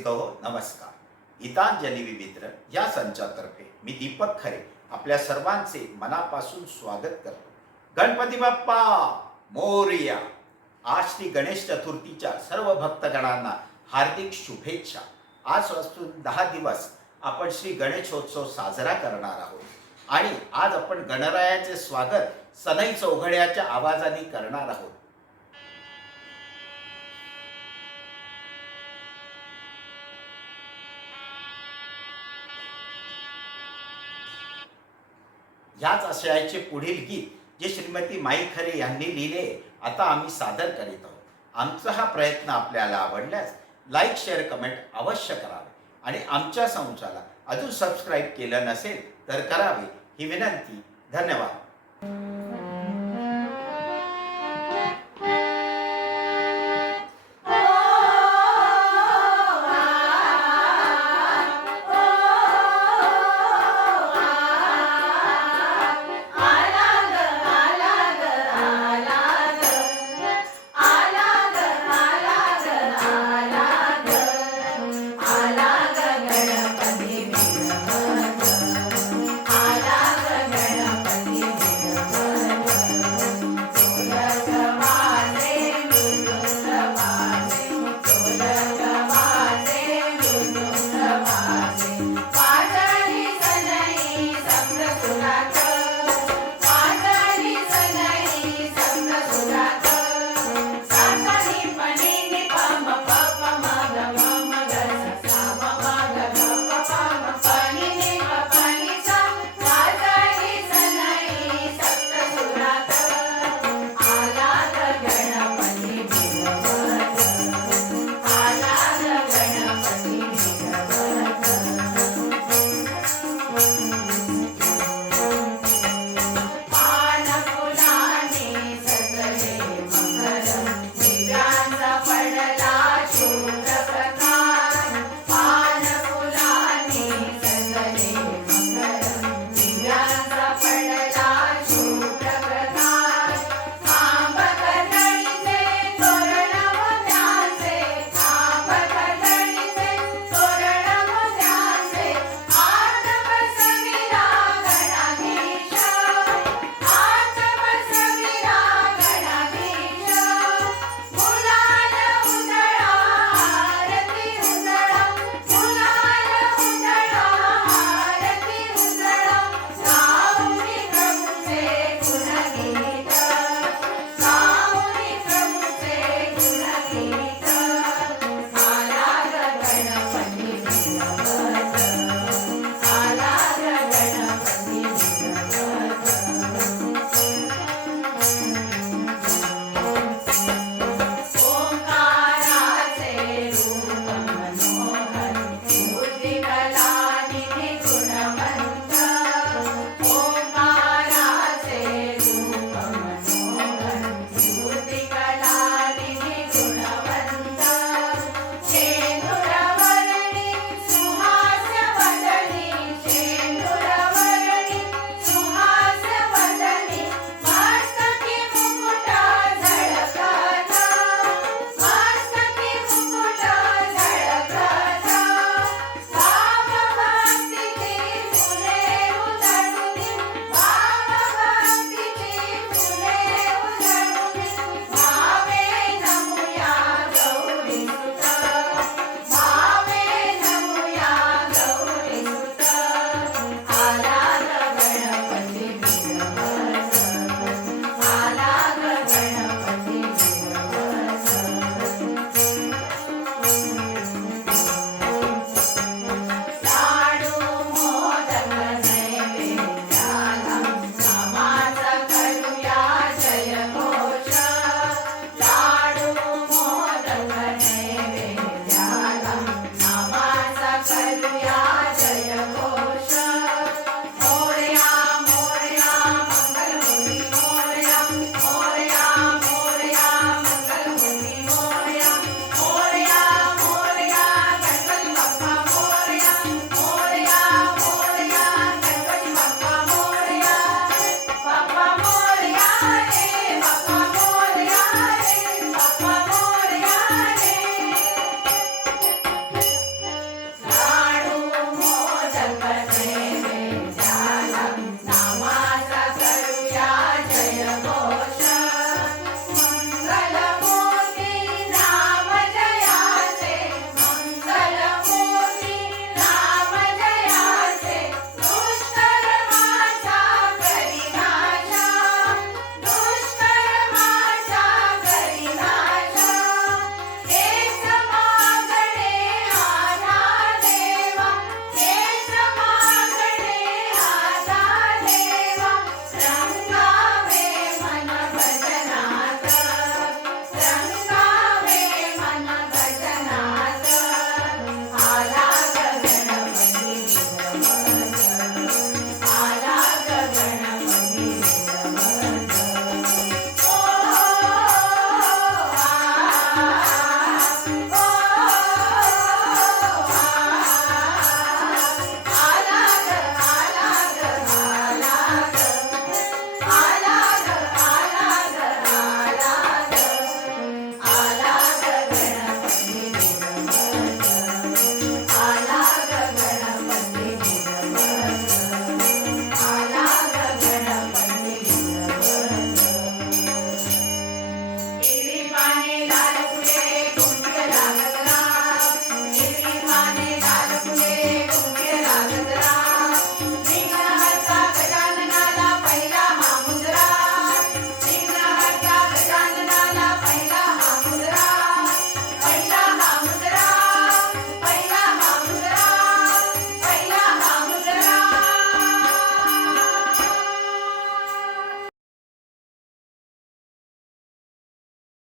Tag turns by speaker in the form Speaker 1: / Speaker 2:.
Speaker 1: रसिक नमस्कार. गीतांजली विवित्र या संचातर्फे मी दीपक खरे आपल्या सर्वांचे मनापासून स्वागत करतो. गणपती बाप्पा मोरिया. आज श्री गणेश चतुर्थीच्या सर्व भक्तगणांना हार्दिक शुभेच्छा. आजपासून दहा दिवस आपण श्री गणेशोत्सव साजरा करणार आहोत. आणि आज आपण गणरायाचे स्वागत सनई चौघड्याच्या आवाजाने करणार आहोत. ह्याच आशयाचे पुढील गीत जे श्रीमती माई खरे यांनी लिहिले आता आम्ही सादर करीत आहोत. आमचा हा प्रयत्न आपल्याला आवडल्यास लाईक शेअर कमेंट अवश्य करावे. आणि आमच्या संचाला अजून सबस्क्राईब केलं नसेल तर करावे ही विनंती. धन्यवाद.